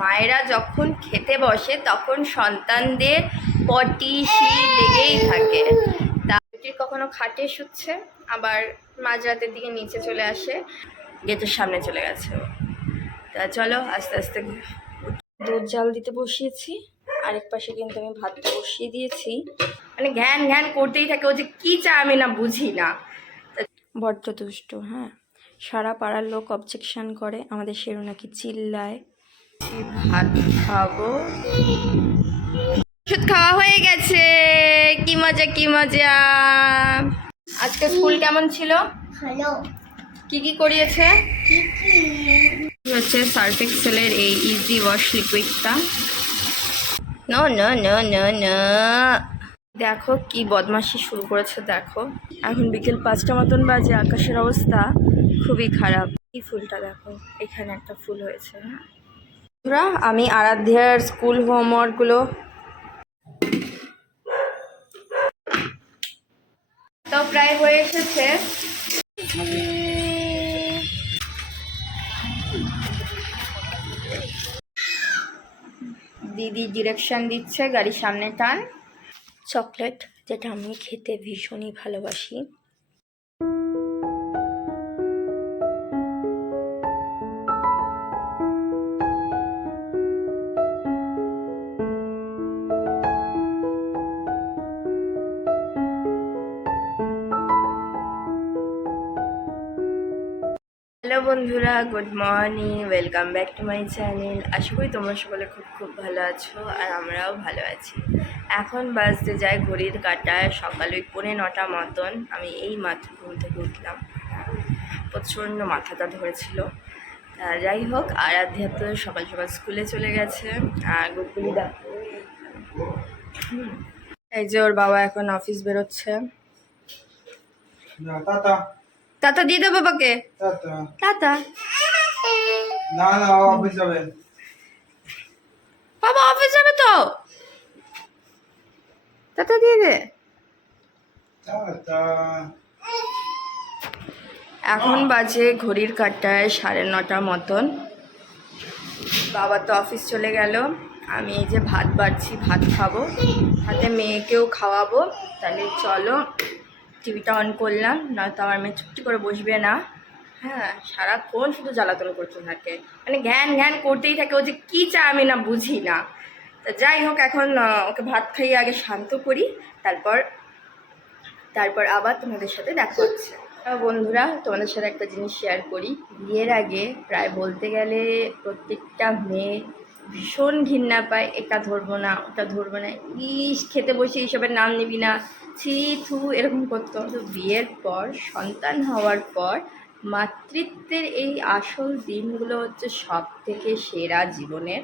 মায়েরা যখন খেতে বসে তখন সন্তানদের পটি শি লেগেই থাকে। তা কখনো খাটে শুচ্ছে, আবার মাঝরাতের দিকে নিচে চলে আসে, গেটের সামনে চলে গেছে। তা চলো আস্তে আস্তে দুধ জাল দিতে বসিয়েছি, আরেক পাশে কিন্তু আমি ভাতটা বসিয়ে দিয়েছি। মানে ঘ্যান ঘ্যান করতেই থাকে, ও যে কী চায় আমি না বুঝি না, বড্ড দুষ্ট। হ্যাঁ, সারা পাড়ার লোক অবজেকশন করে, আমাদের শেরু নাকি চিল্লায়। ভাত খাবো, ওষুধ খাওয়া হয়ে গেছে, কি মজা কি মজা। আজকে স্কুল কেমন ছিল? ভালো। কি কি করিয়েছে? হচ্ছে সার্ফ এক্সেলের এই ইজি ওয়াশ লিকুইডটা। No no no no no, দেখো কি বদমাশি শুরু করেছে দেখো। এখন বিকেল 5টা মতন বাজে, আকাশের অবস্থা খুবই খারাপ। এই ফুলটা দেখো, এখানে একটা ফুল হয়েছে। হ্যাঁ, আমি আরাধ্যার স্কুল হোমওয়ার্কগুলো তো প্রায় হয়ে এসেছে। দিদি ডিরেকশন দিচ্ছে, গাড়ির সামনে টান। চকলেট, যেটা আমি খেতে ভীষণই ভালোবাসি। হ্যালো বন্ধুরা, good morning, welcome back to my channel. আশা করি তোমরা সকলে খুব খুব ভালো আছো, আর আমরাও ভালো আছি। এখন বাজতে যায় ঘড়ির কাঁটায় সকাল ওই 9:15 মতন। আমি এই মাত্র ঘুম থেকে উঠলাম, প্রচণ্ড মাথাটা ধরেছিল। যাই হোক, আরাধ্যা তো সকাল সকাল স্কুলে চলে গেছে, আর গুগলি দেখো এই যে ওর বাবা এখন অফিস বেরোচ্ছে। টাটা দিয়ে দেবো বাবাকে, টাটা। না না, অফিস যাবে। বাবা অফিস যাবে তো, টাটা দিয়ে দে। এখন বাজে ঘড়ির কাঁটায় 9:30 মতন। বাবা তো অফিস চলে গেল, আমি এই যে ভাত বাড়ছি, ভাত খাবো, হাতে মেয়েকেও খাওয়াবো। তাহলে চলো, টিভিটা অন করলাম, নয়তো আমার মেয়ে চুপটি করে বসবে না। হ্যাঁ, সারাক্ষণ শুধু জ্বালাতন করতে থাকে, মানে ঘ্যান ঘ্যান করতেই থাকে, ও যে কী চায় আমি না বুঝি না। তা যাই হোক, এখন ওকে ভাত খাইয়ে আগে শান্ত করি, তারপর আবার তোমাদের সাথে দেখা হচ্ছে। বন্ধুরা, তোমাদের সাথে একটা জিনিস শেয়ার করি। বিয়ের আগে প্রায় বলতে গেলে প্রত্যেকটা মেয়ে ভীষণ ঘৃণা পায়, এটা ধরবো না ওটা ধরবো না, খেতে বসে এইসবের নাম নিবি না, ছি থু, এরকম করতো। তো বিয়ের পর, সন্তান হওয়ার পর, মাতৃত্বের এই আসল দিনগুলো হচ্ছে সব থেকে সেরা জীবনের।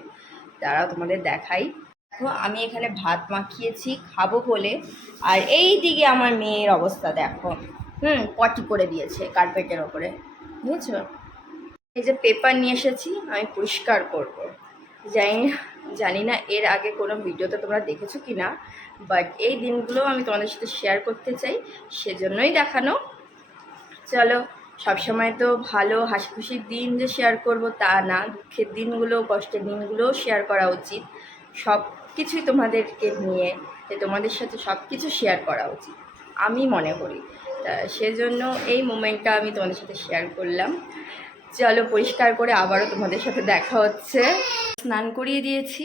তারা তোমাদের দেখাই। দেখো, আমি এখানে ভাত মাখিয়েছি খাবো বলে, আর এই দিকে আমার মেয়ের অবস্থা দেখো। পটি করে দিয়েছে কার্পেটের ওপরে, বুঝেছো? এই যে পেপার নিয়ে এসেছি, আমি পরিষ্কার করব। জানি না এর আগে কোনো ভিডিওতে তোমরা দেখেছো কি না, বাট এই দিনগুলো আমি তোমাদের সাথে শেয়ার করতে চাই, সেজন্যই দেখানো। চলো, সবসময় তো ভালো হাসি খুশির দিন যে শেয়ার করব তা না, দুঃখের দিনগুলো, কষ্টের দিনগুলোও শেয়ার করা উচিত। সব কিছুই তোমাদেরকে নিয়ে, যে তোমাদের সাথে সব কিছু শেয়ার করা উচিত আমি মনে করি। তা সেজন্য এই মোমেন্টটা আমি তোমাদের সাথে শেয়ার করলাম। চলো, পরিষ্কার করে আবারও তোমাদের সাথে দেখা হচ্ছে। স্নান করিয়ে দিয়েছি,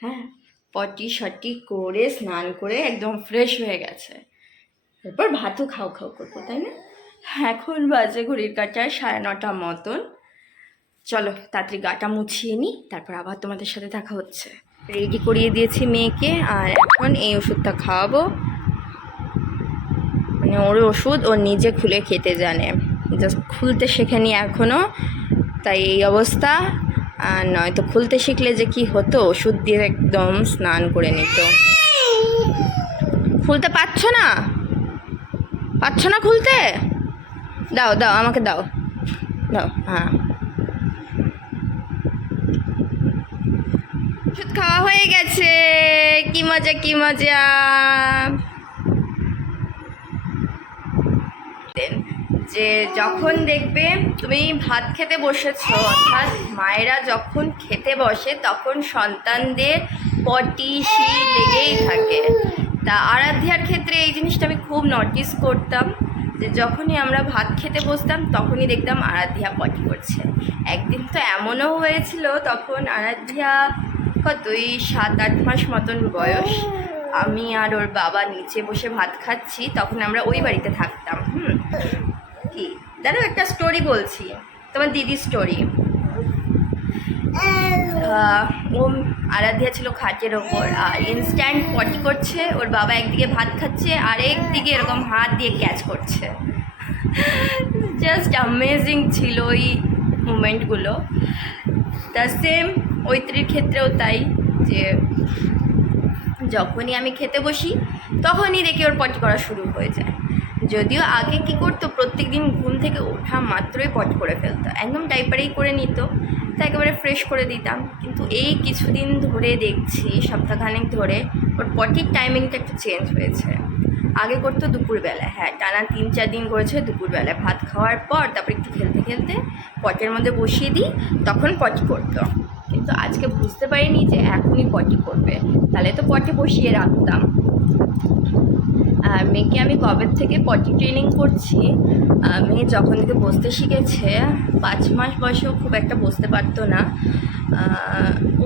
হ্যাঁ, পটি শটি করে স্নান করে একদম ফ্রেশ হয়ে গেছে। এরপর ভাতও খাও করবো, তাই না? এখন বাজে ঘড়ির কাঁটায় 9:30 মতন। চলো তাড়াতাড়ি গাটা মুছিয়ে নিই, তারপর আবার তোমাদের সাথে দেখা হচ্ছে। রেডি করিয়ে দিয়েছি মেয়েকে, আর এখন এই ওষুধটা খাওয়াবো। মানে ওর ওষুধ ও নিজে খুলে খেতে জানে, জাস্ট খুলতে শেখেনি এখনও, তাই এই অবস্থা। আর নয়তো খুলতে শিখলে যে কি হতো, ওষুধ দিয়ে একদম স্নান করে নিত। খুলতে পারছো না খুলতে? দাও দাও, আমাকে দাও দাও। হ্যাঁ, ওষুধ খাওয়া হয়ে গেছে, কি মজা কি মজা। যে যখন দেখবে তুমি ভাত খেতে বসেছো, অর্থাৎ মায়েরা যখন খেতে বসে তখন সন্তানদের পটি শি লেগেই থাকে। তা আরাধ্যার ক্ষেত্রে এই জিনিসটা আমি খুব নোটিস করতাম যে যখনই আমরা ভাত খেতে বসতাম তখনই দেখতাম আরাধ্যা পটি করছে। একদিন তো এমনও হয়েছিল, তখন আরাধ্যা কতই 7-8 মাস মতন বয়স, আমি আর ওর বাবা নিচে বসে ভাত খাচ্ছি, তখন আমরা ওই বাড়িতে থাকতাম। কি দাঁড়াও, একটা স্টোরি বলছি, তোমার দিদির স্টোরি। ও আরাধ্যা ছিল খাটের ওপর আর ইনস্ট্যান্ট পটি করছে, ওর বাবা একদিকে ভাত খাচ্ছে আর একদিকে এরকম হাত দিয়ে ক্যাচ করছে। জাস্ট অ্যামেজিং ছিল ওই মুমেন্টগুলো। তা সেম ঐত্রীর ক্ষেত্রেও তাই, যে যখনই আমি খেতে বসি তখনই দেখি ওর পটি করা শুরু হয়ে যায়। যদিও আগে কি করতো, প্রত্যেক দিন ঘুম থেকে ওঠা মাত্রই পটি করে ফেলতো, একদম ডাইপারেই করে নিত, তা একেবারে ফ্রেশ করে দিতাম। কিন্তু এই কিছুদিন ধরে দেখছি, সপ্তাহখানেক ধরে ওর পটির টাইমিংটা একটু চেঞ্জ হয়েছে। আগে করতো দুপুরবেলায়, হ্যাঁ টানা 3-4 দিন করেছে দুপুরবেলায় ভাত খাওয়ার পর, তারপর একটু খেলতে খেলতে পটের মধ্যে বসিয়ে দিই, তখন পটি করতো। কিন্তু আজকে বুঝতে পারিনি যে এখনই পটি করবে, তাহলে তো পটি বসিয়ে রাখতাম। আর মেয়েকে আমি কবে থেকে পটি ট্রেনিং করছি, মেয়ে যখন থেকে বসতে শিখেছে, 5 মাস বয়সেও খুব একটা বসতে পারতো না,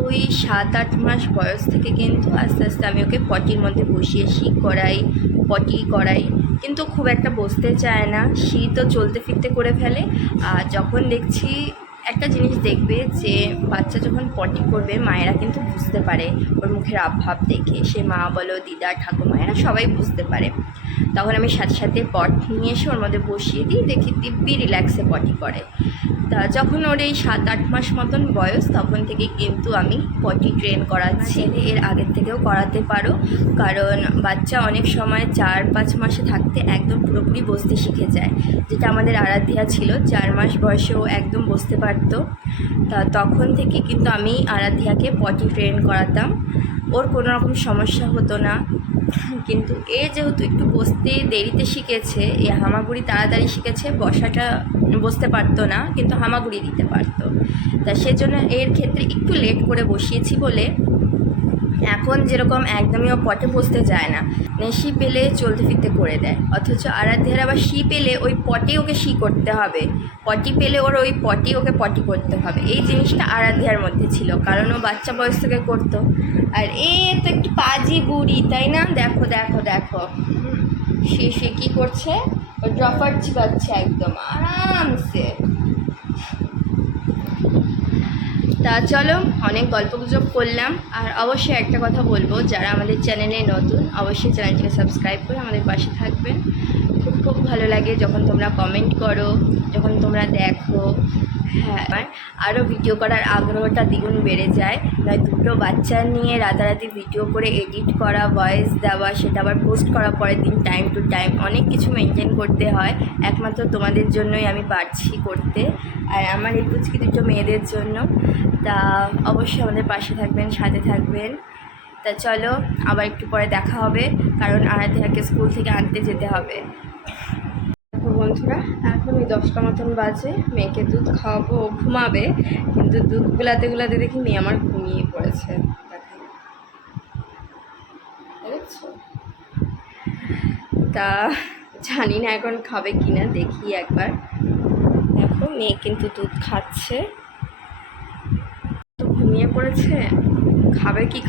ওই 7-8 মাস বয়স থেকে কিন্তু আস্তে আস্তে আমি ওকে পটির মধ্যে বসিয়ে পটি করাই, কিন্তু খুব একটা বসতে চায় না, তো চলতে ফিরতে করে ফেলে। আর যখন দেখছি, একটা জিনিস দেখবে যে বাচ্চা যখন পটি করবে মায়েরা কিন্তু বুঝতে পারে, ওর মুখের আবভাব দেখে, সে মা বলো, দিদা, ঠাকুমা, এরা সবাই বুঝতে পারে। তখন আমি সাথে সাথে পট নিয়ে এসে ওর মধ্যে বসিয়ে দিই, দেখি দিব্যি রিল্যাক্সে পটি করে। তা যখন ওর এই 7-8 মাস মতন বয়স, তখন থেকে কিন্তু আমি পটি ট্রেন করাচ্ছি। এর আগের থেকেও করাতে পারো, কারণ বাচ্চা অনেক সময় 4-5 মাসে থাকতে একদম পুরোপুরি বসতে শিখে যায়, যেটা আমাদের আরাধ্যা ছিল, 4 মাস বয়সেও একদম বসতে পারতো। তা তখন থেকে কিন্তু আমি আরাধ্যাকে পটি ট্রেন করাতাম, ওর কোনো রকম সমস্যা হতো না। কিন্তু এ যেহেতু একটু বসতে দেরিতে শিখেছে, এ হামাগুড়ি তাড়াতাড়ি শিখেছে, বসতে পারতো না, কিন্তু হামাগুড়ি দিতে পারতো। তা সেজন্য এর ক্ষেত্রে একটু লেট করে বসিয়েছি বলে এখন যেরকম একদমই ও পটে বসতে যায় না, শি পেলে চলতে ফিরতে করে দেয়। অথচ আরাধ্যের আবার শি পেলে ওই পটে ওকে শি করতে হবে, পটি পেলে ওর ওই পটে ওকে পটি করতে হবে। এই জিনিসটা আরাধ্যার মধ্যে ছিল, কারণ ও বাচ্চা বয়স থেকে করতো। আর এ তো একটু পাজি বুড়ি, তাই না? দেখো দেখো দেখো, সে কী করছে, ও ড্রপার চিবাচ্ছে একদম আরামসে। তা চলো, অনেক গল্পগুজব করলাম। আর অবশ্যই একটা কথা বলবো, যারা আমাদের চ্যানেলে নতুন, অবশ্যই চ্যানেলটিকে সাবস্ক্রাইব করে আমাদের পাশে থাকবেন। খুব খুব ভালো লাগে যখন তোমরা কমেন্ট করো, যখন তোমরা দেখো। হ্যাঁ, আমার আরও ভিডিও করার আগ্রহটা দ্বিগুণ বেড়ে যায়। নয় দুটো বাচ্চা নিয়ে রাতারাতি ভিডিও করে এডিট করা, ভয়েস দেওয়া, সেটা আবার পোস্ট করা পরের দিন টাইম টু টাইম, অনেক কিছু মেনটেন করতে হয়। একমাত্র তোমাদের জন্যই আমি পারছি করতে, আর আমার এই কুচকি দুটো মেয়েদের জন্য। তা অবশ্যই আমাদের পাশে থাকবেন, সাথে থাকবেন। তা চলো, আবার একটু পরে দেখা হবে, কারণ আরাধ্যাকে স্কুল থেকে আনতে যেতে হবে। বন্ধুরা, এখন ওই 10টা মতন বাজে, মেয়েকে দুধ খাওয়াবো, ও ঘুমাবে, কিন্তু দুধ গুলাতে গুলাতে দেখি মেয়ে আমার ঘুমিয়ে পড়েছে। দেখছো? তা জানি না এখন খাবে কিনা, দেখি একবার। দেখো, মেয়ে কিন্তু দুধ খাচ্ছে, তো ঘুমিয়ে পড়েছে, খাবে কি?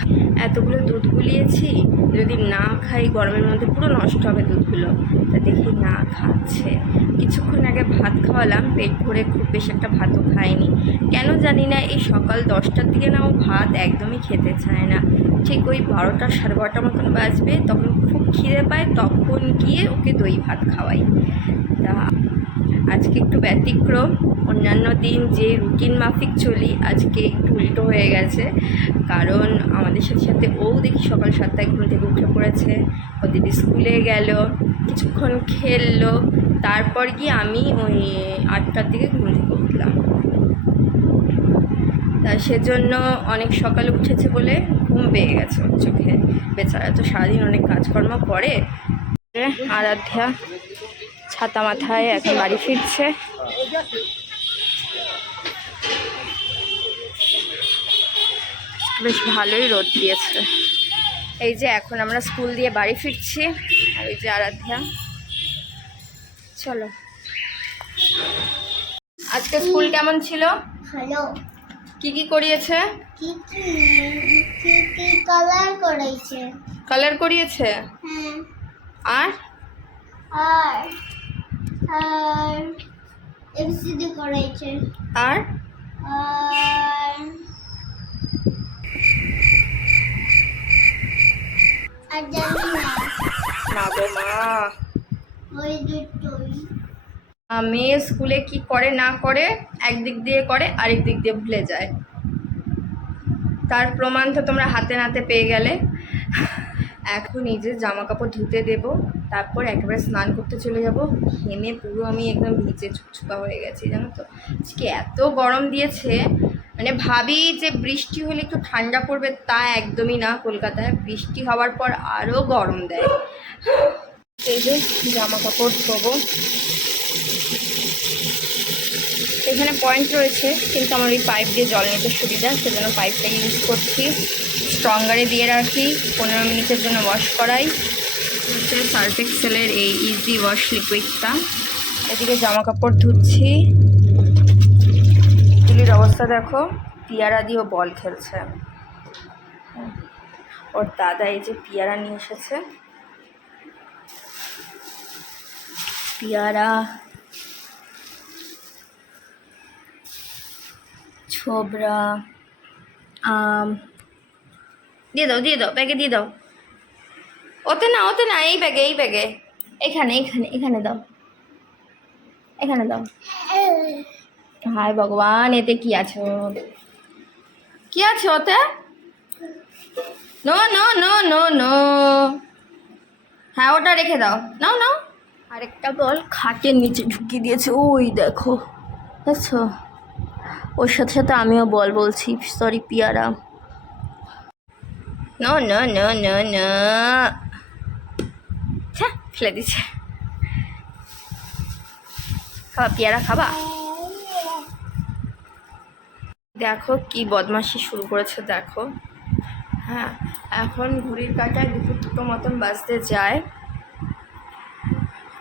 এতগুলো দুধ গুলিয়েছি, যদি না খাই গরমের মধ্যে পুরো নষ্ট হবে দুধগুলো। তা দেখি না খাচ্ছে। কিছুক্ষণ আগে ভাত খাওয়ালাম, পেট ভরে, খুব বেশি একটা ভাতও খায়নি। কেন জানি না, এই সকাল 10টার দিকে না ও ভাত একদমই খেতে চায় না। ঠিক ওই 12টা, 12:30 মতন বাজবে, তখন খুব খিদে পায়, তখন গিয়ে ওকে দই ভাত খাওয়াই। তা আজকে একটু ব্যতিক্রম, অন্যান্য দিন যে রুটিন মাফিক চলি, আজকে একটু উল্টো হয়ে গেছে। কারণ আমাদের সাথে সাথে ও দেখি সকাল 7টায় ঘুম থেকে উঠে পড়েছে, ও দিদি স্কুলে গেল, কিছুক্ষণ খেললো, তারপর গিয়ে আমি ওই 8টার দিকে ঘুম থেকে উঠলাম। তা সেজন্য অনেক সকালে উঠেছে বলে ঘুম পেয়ে গেছে ওর চোখে। বেচারা তো সারাদিন অনেক কাজকর্ম করে। আরাধ্যা ছাতা মাথায় এখন বাড়ি ফিরছে। বেশ ভালোই রোদ দিয়েছে। এই যে এখন আমরা স্কুল দিয়ে বাড়ি ফিরছি, আর এই যে আরাধ্যা। চলো, আজকে স্কুল কেমন ছিল? ভালো। কি কি করিয়েছে? কি কি কি কি কালার করেছে? কালার করিয়েছে। হ্যাঁ। আর আর আর এবিসিডি করেছে। আর আর আর জানি না। না গো মা, ওই দুটোই। মেয়ে স্কুলে কি করে না করে একদিক দিয়ে করে আরেক দিক দিয়ে ভুলে যায়। তার প্রমাণ তো তোমরা হাতে নাতে পেয়ে গেলে। এখন এই যে জামা কাপড় ধুতে দেবো, তারপর একেবারে স্নান করতে চলে যাব। ঘেমে পুরো আমি একদম ভিজে ছুকছুকা হয়ে গেছি, জানো তো। আজকে এত গরম দিয়েছে, মানে ভাবি যে বৃষ্টি হলে একটু ঠান্ডা পড়বে, তা একদমই না। কলকাতায় বৃষ্টি হওয়ার পর আরও গরম দেয়। এই যে জামা কাপড় ধোবো, এখানে পয়েন্ট রয়েছে, কিন্তু আমার ওই পাইপ দিয়ে জল নিতে সুবিধা, সেজন্য পাইপটা ইউজ করছি। স্ট্রঙ্গারে দিয়ে রাখি, 15 মিনিটের জন্য ওয়াশ করাই। হচ্ছে সার্ফ এক্সেলের এই ইজি ওয়াশ লিকুইডটা। এদিকে জামা কাপড় ধুচ্ছি। তুলির অবস্থা দেখো, পিয়ারা দিয়েও বল খেলছে। ওর দাদা এই যে পিয়ারা নিয়ে এসেছে, পিয়ারা, ছোবরা, আম। দিয়ে দাও দিয়ে দাও, ব্যাগে দিয়ে দাও। ওতে না ওতে না, এই ব্যাগে এই ব্যাগে, এখানে এখানে এখানে দাও, এখানে দাও। হায় ভগবান, এতে কি আছে? কি আছে ওতে? No no no no no. হ্যাঁ ওটা রেখে দাও, নাও নাও। আরেকটা বল খাটের নিচে ঢুকিয়ে দিয়েছে, ওই দেখো, দেখছো? ওর সাথে সাথে আমিও বল বলছি, সরি পিয়ারা। No no no no no, ফেলে দিচ্ছে। খাবা পিয়ারা, খাবা? দেখো কি বদমাশি শুরু করেছে দেখো। হ্যাঁ, এখন ঘড়ির কাঁটায় 2 মতন বাজতে যায়।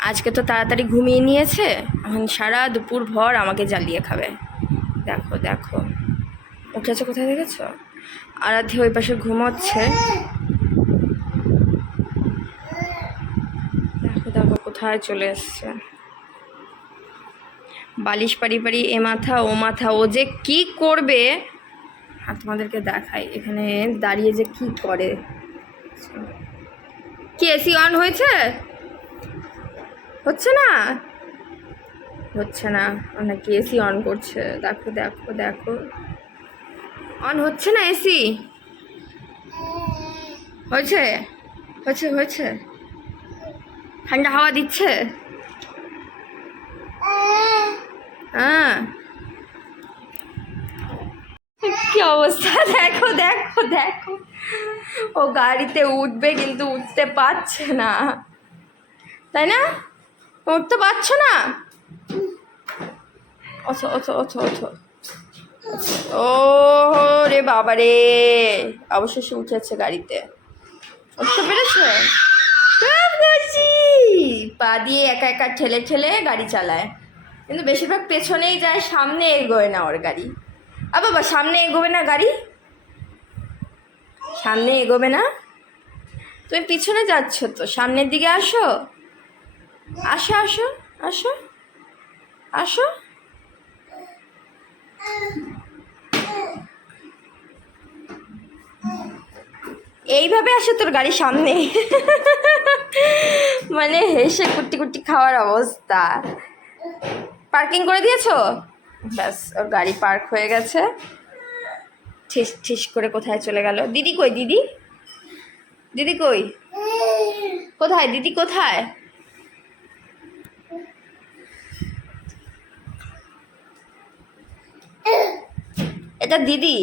আজকে তো তাড়াতাড়ি ঘুমিয়ে নিয়েছে, এখন সারা দুপুর ভর আমাকে জ্বালিয়ে খাবে। দেখো দেখো উঠেছে কোথায়, দেখেছ? আরাধ্যা ওই পাশে ঘুমোচ্ছে। দেখো দেখো কোথায় চলে এসছে। বালিশ পাড়ি পাড়ি এ মাথা ও মাথা, ও যে কি করবে। আর তোমাদেরকে দেখাই এখানে দাঁড়িয়ে যে কি করে। কি এসি অন হয়েছে? হচ্ছে না, হচ্ছে না, নাকি এসি অন করছে? দেখো দেখো দেখো, অন হচ্ছে না এসি। হয়েছে হয়েছে হয়েছে, ঠান্ডা হাওয়া দিচ্ছে। হ্যাঁ, কি অবস্থা দেখো দেখো দেখো। ও গাড়িতে উঠবে কিন্তু উঠতে পারছে না, তাই না? উঠতে পারছো না? ওঠো ওঠো ওঠো ওঠো। ও রে বাবা রে, অবশেষে উঠেছে গাড়িতে। উঠতে পেরেছে? পা দিয়ে একা একা ঠেলে ঠেলে গাড়ি চালায়, কিন্তু বেশিরভাগ পেছনেই যায়, সামনে এগোয় না ওর গাড়ি। বাবা সামনে এগোবে না গাড়ি, সামনে এগোবে না। তুমি পিছনে যাচ্ছ তো, সামনের দিকে আসো, আসো আসো আসো আসো। এইভাবে আসে তোর গাড়ির সামনে। মানে হেসে কুটি কুটি খাওয়ার অবস্থা। পার্কিং করে দিয়েছো? ব্যাস, ওর গাড়ি পার্ক হয়ে গেছে। ঠিস ঠিস করে কোথায় চলে গেল? দিদি কই? দিদি দিদি কই? কোথায় দিদি, কোথায়? এটা দিদি,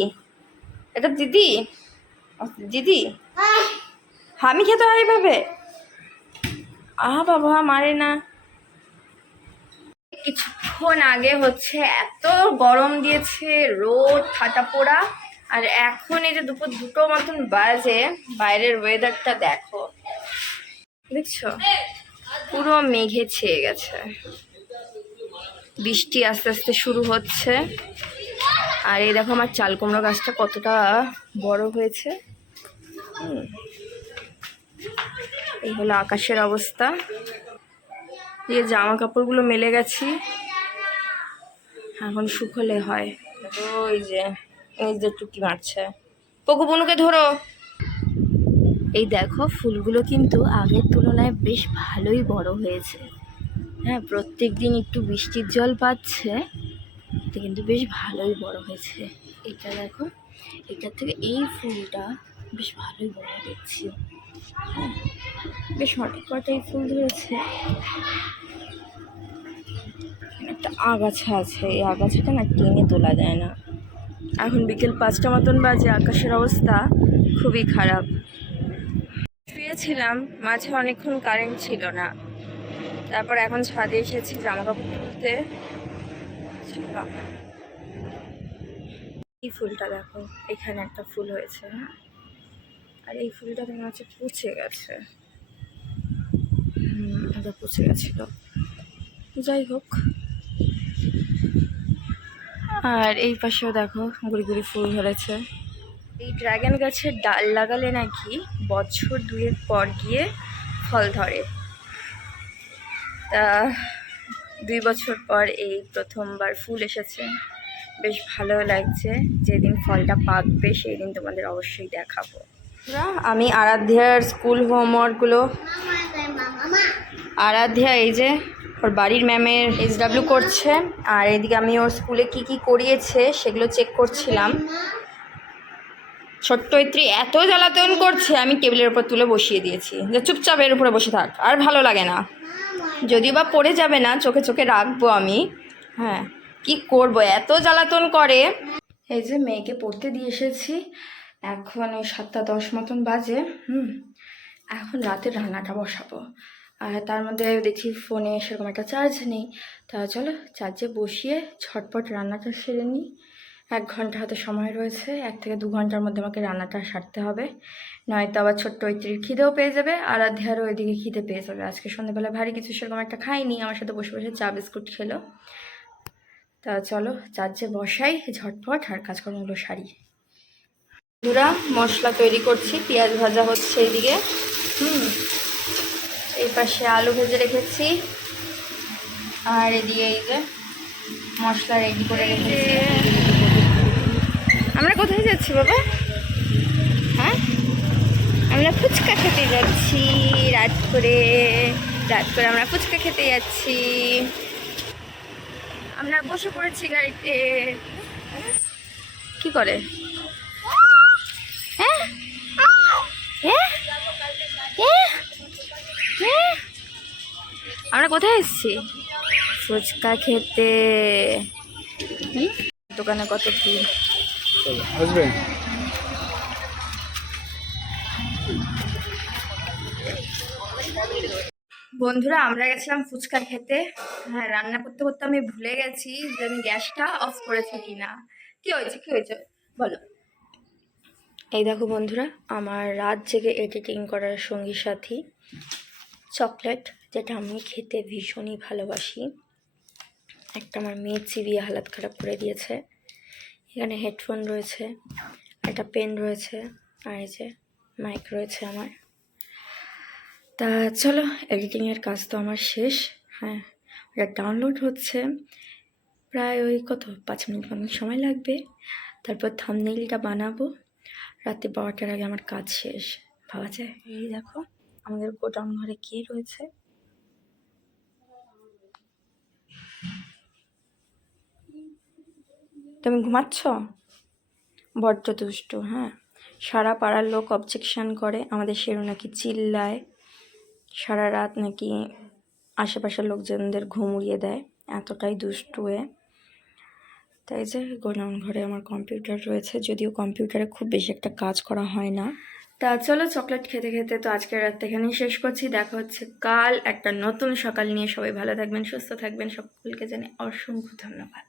এটা দিদি, দিদি আমি খেতে হয় এইভাবে? বাবা মারে না। কিছুক্ষণ আগে হচ্ছে এত গরম দিয়েছে, রোদ ঠাটা পোড়া। আর এখন এই যে দুপুর 2টো মতন বাজে, বাইরের ওয়েদারটা দেখো, দেখছো পুরো মেঘে ছেয়ে গেছে, বৃষ্টি আস্তে আস্তে শুরু হচ্ছে। আর এই দেখো আমার চাল কুমড়ো গাছটা কতটা বড় হয়েছে। এই হলো আকাশের অবস্থা। এই জামা কাপড়গুলো মেলে গেছি, এখন শুকোলে হয়। ওই যে টুকি মারছে, পকু বনুকে ধরো। এই দেখো ফুলগুলো কিন্তু আগের তুলনায় বেশ ভালোই বড় হয়েছে। হ্যাঁ, প্রত্যেক দিন একটু বৃষ্টির জল পাচ্ছে, এটা কিন্তু বেশ ভালোই বড় হয়েছে। এটা দেখো, এটার থেকে এই ফুলটা বেশ ভালোই বড় দেখছি। হ্যাঁ, বেশ হঠাৎ কটাই ফুল ধরেছে। একটা আগাছা আছে, এই আগাছাটা না টেনে তোলা যায় না। এখন বিকেল 5টা মতন বাজে, আকাশের অবস্থা খুবই খারাপ। শুয়েছিলাম, মাঝে অনেকক্ষণ কারেন্ট ছিল না, তারপর এখন ছাদে এসেছি জামা কাপড় তুলতে। এই ফুলটা দেখো, এখানে একটা ফুল হয়েছে। হ্যাঁ, আর এই ফুলটা তোমার হচ্ছে পচে গেছে। এটা পচে গেছিল, যাই হোক। আর এই পাশেও দেখো গুড়ি গুড়ি ফুল ধরেছে। এই ড্রাগন গাছের ডাল লাগালে নাকি বছর 2 পর গিয়ে ফল ধরে। তা 2 বছর পর এই প্রথমবার ফুল এসেছে, বেশ ভালো লাগছে। যেদিন ফলটা পাকবে সেই দিন তোমাদের অবশ্যই দেখাবো। আমি আরাধ্যার স্কুল হোমওয়ার্কগুলো, আরাধ্যা এই যে ওর বাড়ির ম্যামের SW করছে, আর এদিকে আমি ওর স্কুলে কি কি করিয়েছে সেগুলো চেক করছিলাম। ছোট্ট ইত্রি এত জ্বালাতন করছে, আমি টেবিলের উপর তুলে বসিয়ে দিয়েছি যে চুপচাপ এর উপরে বসে থাক, আর ভালো লাগে না। যদিও বা পড়ে যাবে না, চোখে চোখে রাখবো আমি। হ্যাঁ, কি করব, এত জ্বালাতন করে। এই যে মেয়েকে পড়তে দিয়ে এসেছি, এখন ওই 7টা 10 মতন বাজে। এখন রাতের রান্নাটা বসাবো। আর তার মধ্যে দেখি ফোনে সেরকম একটা চার্জ নেই, তা চলো চার্জে বসিয়ে ঝটপট রান্নাটা সেরে নিই। 1 ঘন্টা হাতে সময় রয়েছে, 1 থেকে 2 ঘন্টার মধ্যে আমাকে রান্নাটা সারতে হবে, নয়তো আবার ছোট্ট ঐত্রীর খিদেও পেয়ে যাবে, আর আধ্যারও ওইদিকে খিদে পেয়ে যাবে। আজকে সন্ধ্যেবেলা ভারী কিছু সেরকম একটা খাইনি, আমার সাথে বসে বসে চা বিস্কুট খেলো। তা চলো চার্জে বসাই ঝটপট, আর কাজকর্মগুলো সারি। বন্ধুরা, মশলা তৈরি করছি, পেঁয়াজ ভাজা হচ্ছে এইদিকে। এই পাশে আলু ভেজে রেখেছি, আর এদিকে এই যে মশলা রেডি করে রেখেছি। আমরা কোথায় যাচ্ছি বাবা? হ্যাঁ, আমরা ফুচকা খেতে যাচ্ছি। রাত করে আমরা ফুচকা খেতে যাচ্ছি। আমরা বসে পড়েছি গাড়িতে। কি করে? হ্যাঁ, আমরা কোথায় এসেছি? ফুচকা খেতে। দোকানে কত ভিড়। আসবে বন্ধুরা, আমরা গেছিলাম ফুচকা খেতে। হ্যাঁ, রান্না করতে করতে আমি ভুলে গেছি যে আমি গ্যাসটা অফ করেছি কিনা। কি হয়েছে বলো। এই দেখো বন্ধুরা, আমার রাত জেগে এডিটিং করার সঙ্গী সাথী চকলেট, যেটা আমি খেতে ভীষণই ভালোবাসি, একটা আমার মেয়ে চিবিয়ে হালাত খারাপ করে দিয়েছে। এখানে হেডফোন রয়েছে, একটা পেন রয়েছে, আর এই যে মাইক রয়েছে আমার। তা চলো, এডিটিংয়ের কাজ তো আমার শেষ। হ্যাঁ, ওটা ডাউনলোড হচ্ছে, প্রায় ওই 5 মিনিট মতন সময় লাগবে। তারপর থাম্বনেইলটা বানাবো। রাতে 12টার আগে আমার কাজ শেষ, ভাবা যায়। এই দেখো আমাদের গোডাউন ঘরে কে রয়েছে। তুমি ঘুমাচ্ছ? বড্ড দুষ্টু। হ্যাঁ, সারা পাড়ার লোক অবজেকশন করে, আমাদের শেরু নাকি চিল্লায়, সারা রাত নাকি আশেপাশের লোকজনদের ঘুম উড়িয়ে দেয়, এতটাই দুষ্টু এ। তাই যে গোডাউন ঘরে আমার কম্পিউটার রয়েছে, যদিও কম্পিউটারে খুব বেশি একটা কাজ করা হয় না, তা চলো চকলেট খেতে খেতে তো আজকের রাতটা এখানেই শেষ করছি। দেখা হচ্ছে কাল একটা নতুন সকাল নিয়ে। সবাই ভালো থাকবেন, সুস্থ থাকবেন, সকলকে জানাই অসংখ্য ধন্যবাদ।